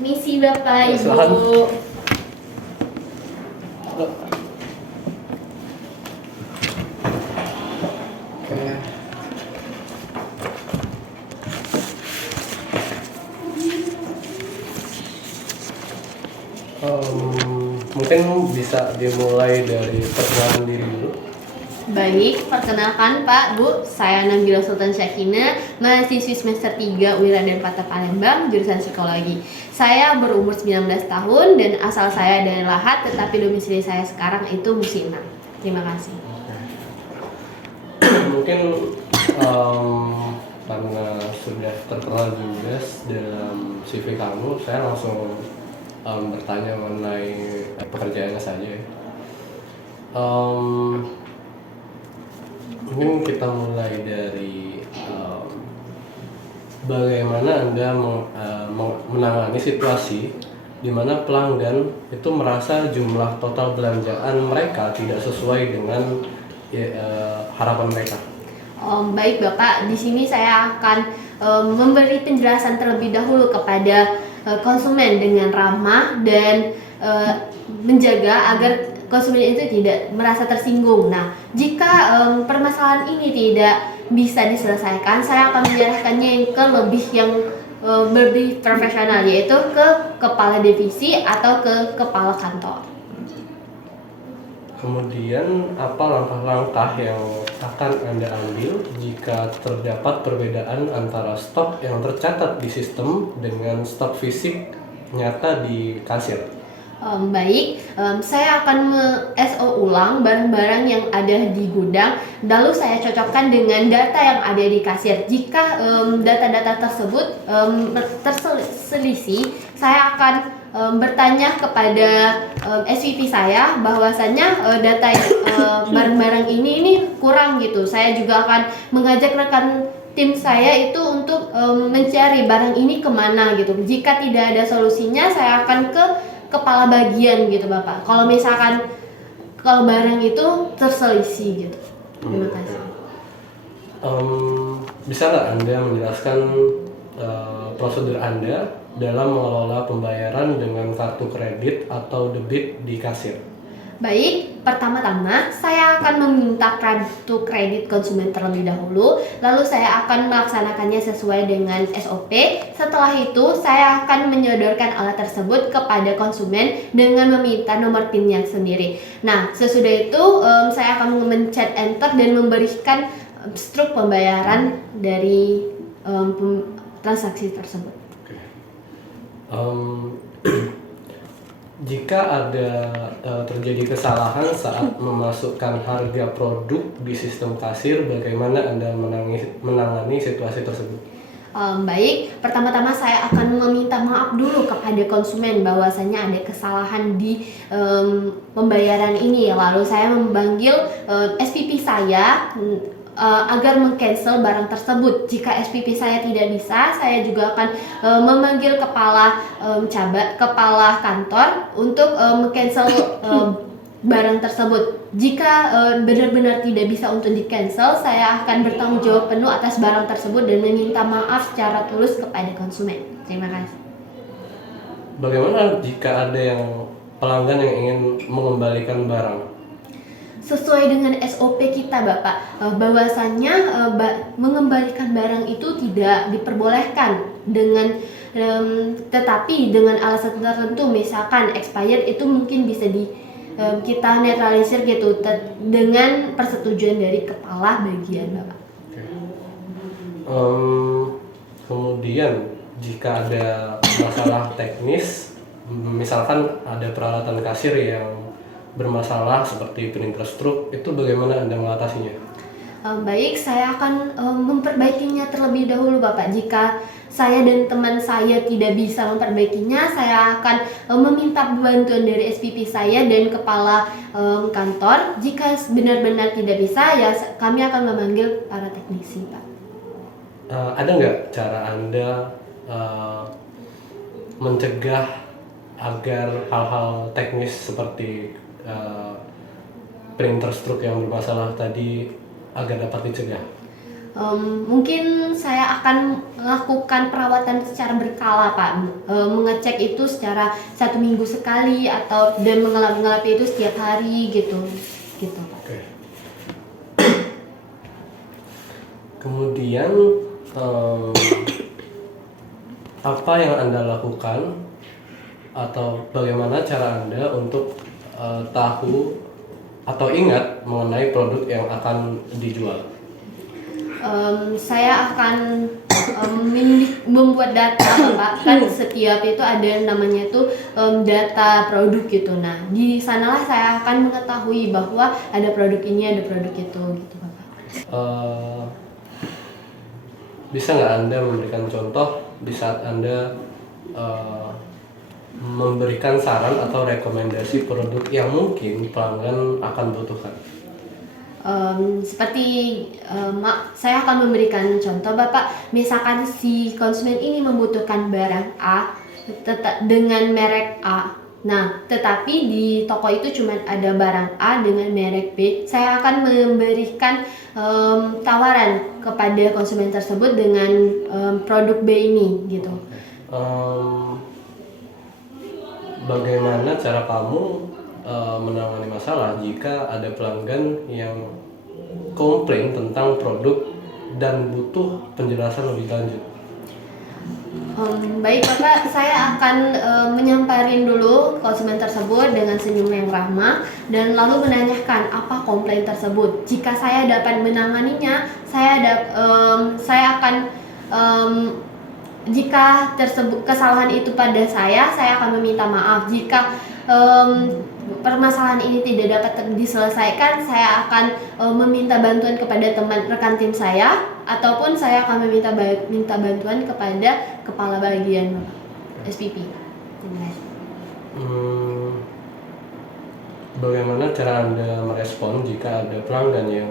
Misi Bapak Ibu. Silakan. Mungkin bisa dimulai dari perkenalan diri dulu. Baik, perkenalkan Pak, Bu, saya Nabila Sultan Syakina, mahasiswi semester 3 Wiraden Pata Palembang, jurusan Psikologi. Saya berumur 19 tahun dan asal saya dari Lahat, tetapi domisili saya sekarang itu Musinang. Terima kasih. Mungkin karena sudah terkenal juga dalam CV kamu, saya langsung bertanya mengenai pekerjaannya saja. Mungkin kita mulai dari bagaimana Anda menangani situasi di mana pelanggan itu merasa jumlah total belanjaan mereka tidak sesuai dengan harapan mereka. Baik Bapak, di sini saya akan memberi penjelasan terlebih dahulu kepada konsumen dengan ramah dan menjaga agar konsumen itu tidak merasa tersinggung. Nah, jika permasalahan ini tidak bisa diselesaikan, saya akan menyerahkannya ke lebih profesional, yaitu ke kepala divisi atau ke kepala kantor. Kemudian apa langkah-langkah yang akan Anda ambil jika terdapat perbedaan antara stok yang tercatat di sistem dengan stok fisik nyata di kasir? Baik, saya akan SO ulang barang-barang yang ada di gudang, lalu saya cocokkan dengan data yang ada di kasir. Jika data-data tersebut terselisih, saya akan bertanya kepada SVP saya bahwasanya data barang-barang ini kurang gitu. Saya juga akan mengajak rekan tim saya itu untuk mencari barang ini kemana gitu. Jika tidak ada solusinya, saya akan ke kepala bagian gitu Bapak. Kalau misalkan barang itu terselisih gitu. Terima kasih. Bisa nggak Anda menjelaskan prosedur Anda dalam mengelola pembayaran dengan kartu kredit atau debit di kasir? Baik, pertama-tama saya akan meminta kartu kredit konsumen terlebih dahulu, lalu saya akan melaksanakannya sesuai dengan SOP. Setelah itu, saya akan menyodorkan alat tersebut kepada konsumen dengan meminta nomor PIN-nya sendiri. Nah, sesudah itu saya akan mencet enter dan memberikan struk pembayaran dari transaksi tersebut. Jika ada terjadi kesalahan saat memasukkan harga produk di sistem kasir, bagaimana Anda menangani situasi tersebut? Baik, pertama-tama saya akan meminta maaf dulu kepada konsumen bahwasanya ada kesalahan di pembayaran ini. Lalu saya memanggil SPP saya agar meng-cancel barang tersebut. Jika SPP saya tidak bisa, saya juga akan memanggil kepala kantor untuk meng-cancel barang tersebut. Jika benar-benar tidak bisa untuk di-cancel, saya akan bertanggung jawab penuh atas barang tersebut dan meminta maaf secara tulus kepada konsumen. Terima kasih. Bagaimana jika ada pelanggan yang ingin mengembalikan barang? Sesuai dengan SOP kita Bapak, bahwasannya mengembalikan barang itu tidak diperbolehkan tetapi dengan alasan tertentu, misalkan expired, itu mungkin bisa kita netralisir gitu dengan persetujuan dari kepala bagian Bapak. Kemudian jika ada masalah teknis, misalkan ada peralatan kasir yang bermasalah seperti printer stroke, itu bagaimana Anda mengatasinya? Baik, saya akan memperbaikinya terlebih dahulu Bapak. Jika saya dan teman saya tidak bisa memperbaikinya, saya akan meminta bantuan dari SPP saya dan kepala kantor. Jika benar-benar tidak bisa, ya kami akan memanggil para teknisi Pak. Ada nggak cara Anda mencegah agar hal-hal teknis seperti printer stroke yang bermasalah tadi agar dapat dicegah? Mungkin saya akan melakukan perawatan secara berkala, Pak. Mengecek itu secara 1 minggu sekali atau dan mengelap-ngelap itu setiap hari gitu, Pak. Oke. Kemudian apa yang Anda lakukan atau bagaimana cara Anda untuk tahu atau ingat mengenai produk yang akan dijual? Saya akan membuat data, Pak. Kan setiap itu ada namanya itu data produk gitu. Nah, di sanalah saya akan mengetahui bahwa ada produk ini, ada produk itu gitu, Bapak. Bisa nggak Anda memberikan contoh di saat Anda memberikan saran atau rekomendasi produk yang mungkin pelanggan akan butuhkan? Seperti saya akan memberikan contoh, Bapak. Misalkan si konsumen ini membutuhkan barang A dengan merek A. Nah, tetapi di toko itu cuma ada barang A dengan merek B. Saya akan memberikan tawaran kepada konsumen tersebut dengan produk B ini, gitu. Bagaimana cara kamu menangani masalah jika ada pelanggan yang komplain tentang produk dan butuh penjelasan lebih lanjut? Baik, Bapak, saya akan menyamparin dulu konsumen tersebut dengan senyum yang ramah dan lalu menanyakan apa komplain tersebut. Jika saya dapat menanganinya, saya akan jika kesalahan itu pada saya akan meminta maaf. Jika permasalahan ini tidak dapat diselesaikan, saya akan meminta bantuan kepada rekan tim saya, ataupun saya akan minta bantuan kepada kepala bagian SPP. Bagaimana cara Anda merespon jika ada pelanggan yang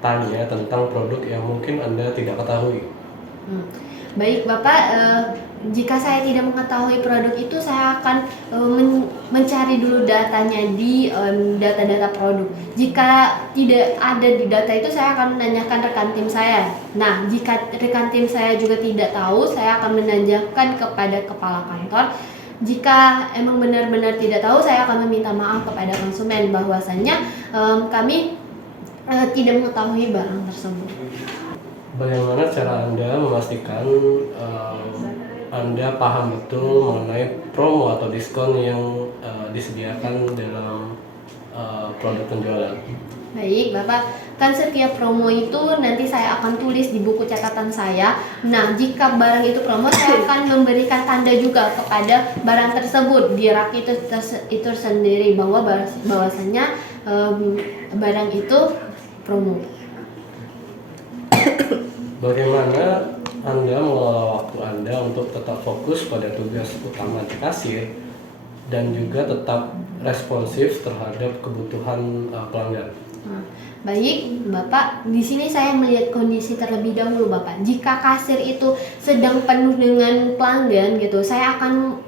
tanya tentang produk yang mungkin Anda tidak ketahui? Baik, Bapak, jika saya tidak mengetahui produk itu, saya akan mencari dulu datanya di data-data produk. Jika tidak ada di data itu, saya akan menanyakan rekan tim saya. Nah, jika rekan tim saya juga tidak tahu, saya akan menanyakan kepada kepala kantor. Jika emang benar-benar tidak tahu, saya akan meminta maaf kepada konsumen bahwasannya kami tidak mengetahui barang tersebut. Bagaimana cara Anda memastikan Anda paham betul mengenai promo atau diskon yang disediakan dalam produk penjualan? Baik, Bapak, kan setiap promo itu nanti saya akan tulis di buku catatan saya. Nah, jika barang itu promo, saya akan memberikan tanda juga kepada barang tersebut di rak itu sendiri bahwasannya barang itu promo. Bagaimana Anda mengelola waktu Anda untuk tetap fokus pada tugas utama di kasir dan juga tetap responsif terhadap kebutuhan pelanggan? Baik, Bapak, di sini saya melihat kondisi terlebih dahulu, Bapak. Jika kasir itu sedang penuh dengan pelanggan gitu, saya akan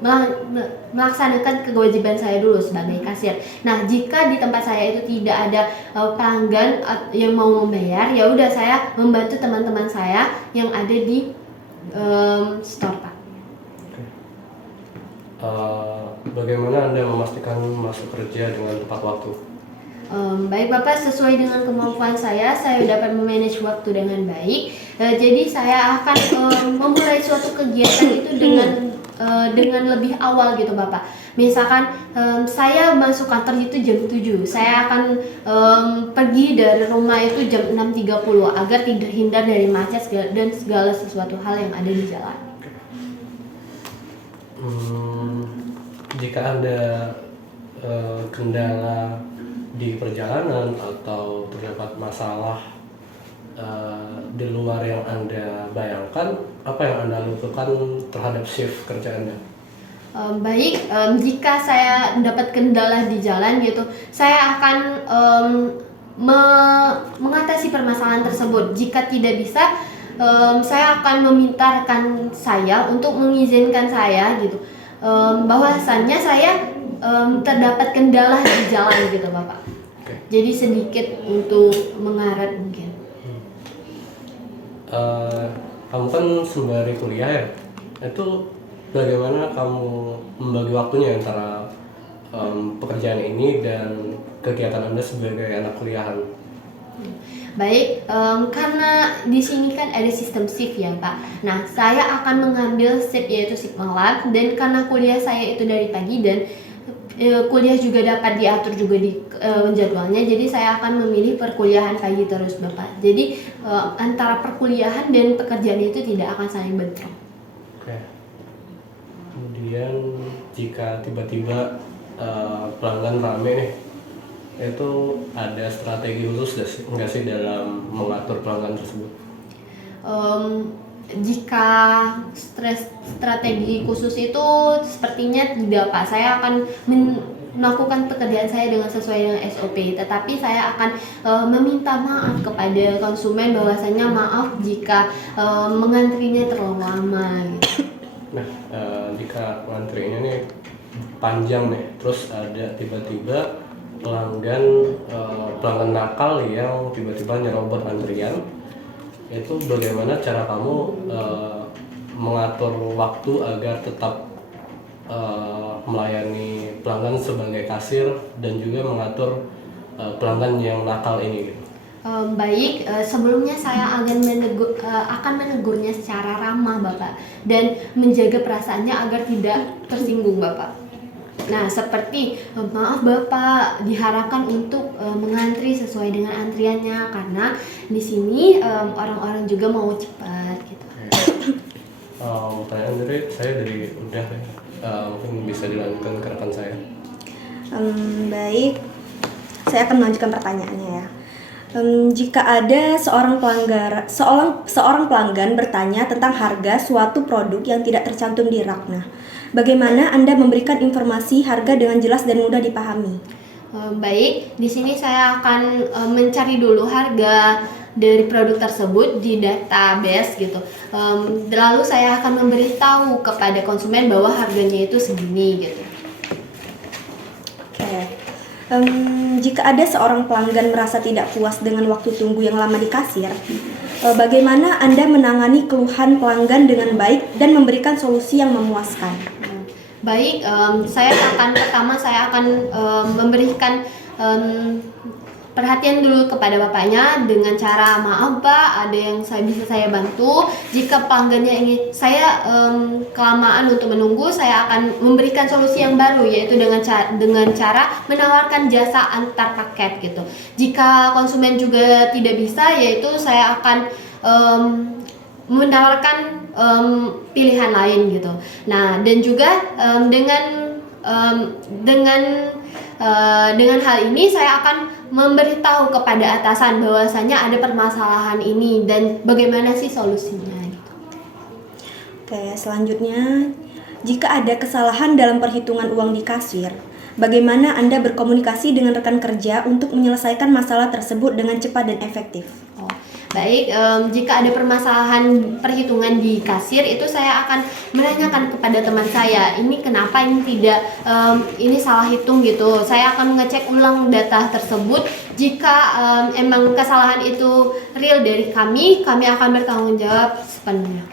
melaksanakan kewajiban saya dulu sebagai kasir. Nah, jika di tempat saya itu tidak ada pelanggan yang mau membayar, ya udah saya membantu teman-teman saya yang ada di store, Pak. Bagaimana Anda memastikan masuk kerja dengan tepat waktu? Baik, Bapak, sesuai dengan kemampuan saya dapat memanage waktu dengan baik. Jadi saya akan memulai suatu kegiatan itu dengan lebih awal gitu, Bapak. Misalkan saya masuk kantor itu jam 7, saya akan pergi dari rumah itu jam 6.30 agar tidak hindar dari macet dan segala sesuatu hal yang ada di jalan. Jika Anda kendala di perjalanan atau terdapat masalah di luar yang Anda bayangkan, apa yang Anda lakukan terhadap shift kerja Anda? Baik, jika saya mendapat kendala di jalan gitu, saya akan mengatasi permasalahan tersebut. Jika tidak bisa, saya akan meminta rekan saya untuk mengizinkan saya gitu, bahwasannya saya terdapat kendala di jalan gitu, Bapak. Okay. Jadi sedikit untuk mengarat mungkin. eh, kamu kan sembari kuliah ya, itu bagaimana kamu membagi waktunya antara pekerjaan ini dan kegiatan Anda sebagai anak kuliahan? Baik, karena di sini kan ada sistem shift ya Pak. Nah, saya akan mengambil shift yaitu shift malam, dan karena kuliah saya itu dari pagi dan kuliah juga dapat diatur juga di jadwalnya, jadi saya akan memilih perkuliahan pagi terus Bapak. Jadi antara perkuliahan dan pekerjaan itu tidak akan saling bentrok. Oke. Kemudian jika tiba-tiba pelanggan rame nih, itu ada strategi khusus nggak sih dalam mengatur pelanggan tersebut? Jika strategi khusus itu sepertinya tidak Pak. Saya akan melakukan pekerjaan saya dengan sesuai dengan SOP, tetapi saya akan meminta maaf kepada konsumen bahwasanya maaf jika mengantrinya terlalu lama gitu. Nah, jika antrinya nih panjang nih, terus ada tiba-tiba pelanggan nakal yang tiba-tiba nyerobot antrian, itu bagaimana cara kamu mengatur waktu agar tetap melayani pelanggan sebagai kasir dan juga mengatur pelanggan yang nakal ini gitu? Baik, sebelumnya saya akan menegurnya secara ramah Bapak, dan menjaga perasaannya agar tidak tersinggung Bapak. Nah, seperti maaf Bapak, diharapkan untuk mengantri sesuai dengan antriannya, karena di sini orang-orang juga mau cepat gitu. Pertanyaan dari udah ya. Mungkin bisa dilanjutkan ke rekan saya. Baik, saya akan melanjutkan pertanyaannya ya. Jika ada seorang pelanggan bertanya tentang harga suatu produk yang tidak tercantum di rak, nah, bagaimana Anda memberikan informasi harga dengan jelas dan mudah dipahami? Baik, di sini saya akan mencari dulu harga dari produk tersebut di database gitu. Lalu saya akan memberitahu kepada konsumen bahwa harganya itu segini gitu. Oke. Jika ada seorang pelanggan merasa tidak puas dengan waktu tunggu yang lama di kasir, bagaimana Anda menangani keluhan pelanggan dengan baik dan memberikan solusi yang memuaskan? Baik, saya akan memberikan perhatian dulu kepada bapaknya dengan cara maaf Pak, ada yang bisa saya bantu. Jika pelanggannya ini saya kelamaan untuk menunggu, saya akan memberikan solusi yang baru, yaitu dengan cara menawarkan jasa antar paket gitu. Jika konsumen juga tidak bisa, yaitu saya akan menawarkan pilihan lain gitu. Nah, dan juga dengan hal ini saya akan memberitahu kepada atasan bahwasanya ada permasalahan ini dan bagaimana sih solusinya gitu. Oke, selanjutnya, jika ada kesalahan dalam perhitungan uang di kasir, bagaimana Anda berkomunikasi dengan rekan kerja untuk menyelesaikan masalah tersebut dengan cepat dan efektif? Baik, jika ada permasalahan perhitungan di kasir, itu saya akan menanyakan kepada teman saya, ini kenapa ini tidak, ini salah hitung gitu. Saya akan mengecek ulang data tersebut. Jika emang kesalahan itu real dari kami akan bertanggung jawab sepenuhnya.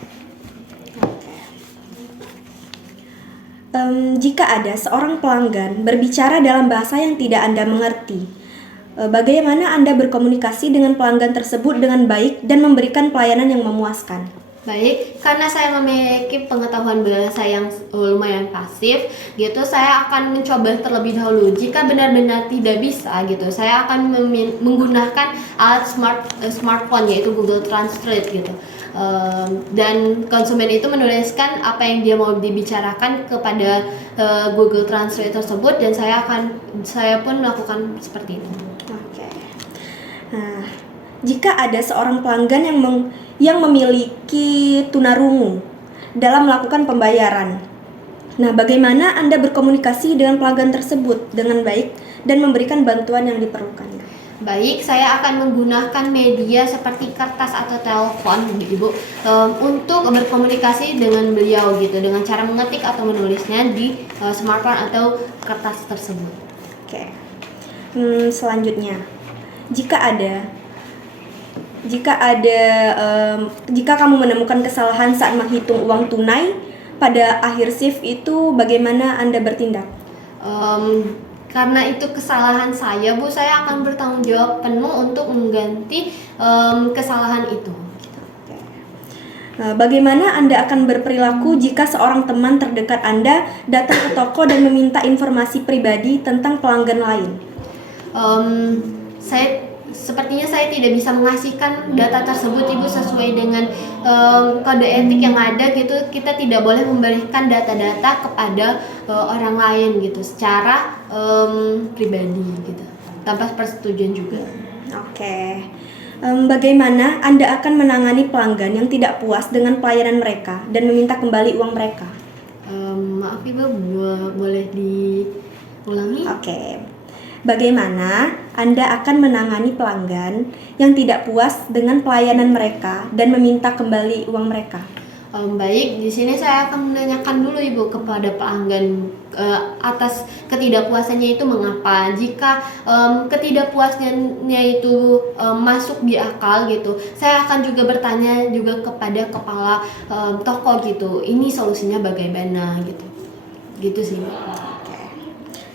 Jika ada seorang pelanggan berbicara dalam bahasa yang tidak Anda mengerti, bagaimana Anda berkomunikasi dengan pelanggan tersebut dengan baik dan memberikan pelayanan yang memuaskan? Baik, karena saya memiliki pengetahuan bahasa yang lumayan pasif gitu, saya akan mencoba terlebih dahulu. Jika benar-benar tidak bisa gitu, saya akan menggunakan alat smartphone yaitu Google Translate gitu. Dan konsumen itu menuliskan apa yang dia mau dibicarakan kepada Google Translate tersebut, dan saya pun melakukan seperti itu. Oke. Nah, jika ada seorang pelanggan yang memiliki tunarungu dalam melakukan pembayaran, nah, bagaimana Anda berkomunikasi dengan pelanggan tersebut dengan baik dan memberikan bantuan yang diperlukan? Baik, saya akan menggunakan media seperti kertas atau telepon, Ibu, untuk berkomunikasi dengan beliau gitu, dengan cara mengetik atau menulisnya di smartphone atau kertas tersebut. Oke. Selanjutnya, jika ada jika kamu menemukan kesalahan saat menghitung uang tunai pada akhir shift itu, bagaimana Anda bertindak? Karena itu kesalahan saya, Bu, saya akan bertanggung jawab penuh untuk mengganti kesalahan itu. Bagaimana Anda akan berperilaku jika seorang teman terdekat Anda datang ke toko dan meminta informasi pribadi tentang pelanggan lain? Sepertinya saya tidak bisa mengasihkan data tersebut, Ibu, sesuai dengan kode etik yang ada gitu. Kita tidak boleh memberikan data-data kepada orang lain gitu secara pribadi gitu, tanpa persetujuan juga. Oke. Bagaimana Anda akan menangani pelanggan yang tidak puas dengan pelayanan mereka dan meminta kembali uang mereka? Maaf Ibu, boleh diulangi? Oke. Bagaimana Anda akan menangani pelanggan yang tidak puas dengan pelayanan mereka dan meminta kembali uang mereka? Baik, di sini saya akan menanyakan dulu Ibu kepada pelanggan atas ketidakpuasannya itu mengapa. Jika ketidakpuasannya itu masuk di akal gitu, saya akan juga bertanya juga kepada kepala toko gitu. Ini solusinya bagaimana gitu. Gitu sih.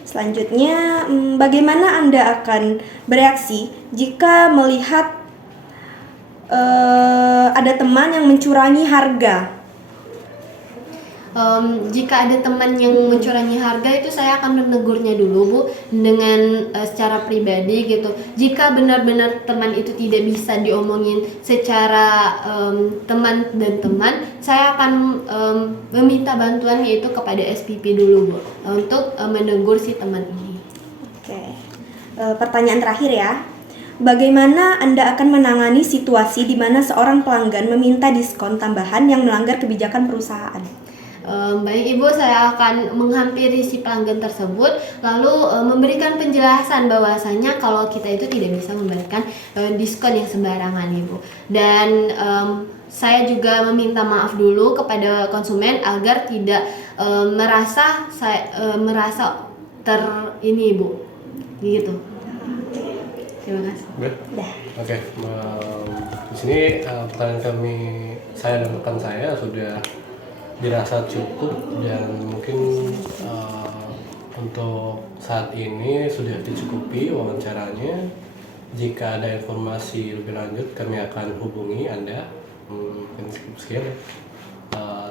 Selanjutnya, bagaimana Anda akan bereaksi jika melihat ada teman yang mencurangi harga? Jika ada teman yang mencurangi harga itu saya akan menegurnya dulu, Bu, dengan secara pribadi gitu. Jika benar-benar teman itu tidak bisa diomongin secara teman dan teman, saya akan meminta bantuan yaitu kepada SPP dulu, Bu, untuk menegur si teman ini. Oke. Pertanyaan terakhir ya. Bagaimana Anda akan menangani situasi di mana seorang pelanggan meminta diskon tambahan yang melanggar kebijakan perusahaan? Baik Ibu, saya akan menghampiri si pelanggan tersebut lalu memberikan penjelasan bahwasanya kalau kita itu tidak bisa memberikan diskon yang sembarangan, Ibu. Dan saya juga meminta maaf dulu kepada konsumen agar tidak merasa ini, Ibu. Gitu. Terima kasih. Oke. Di sini pertanyaan saya dan rekan saya sudah dirasa cukup dan mungkin untuk saat ini sudah dicukupi wawancaranya. Jika ada informasi lebih lanjut kami akan hubungi Anda. Mungkin sekian.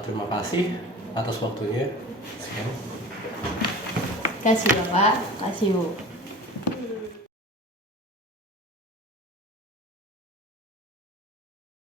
Terima kasih atas waktunya. Sekian. Kasih Bapak, kasih Bu.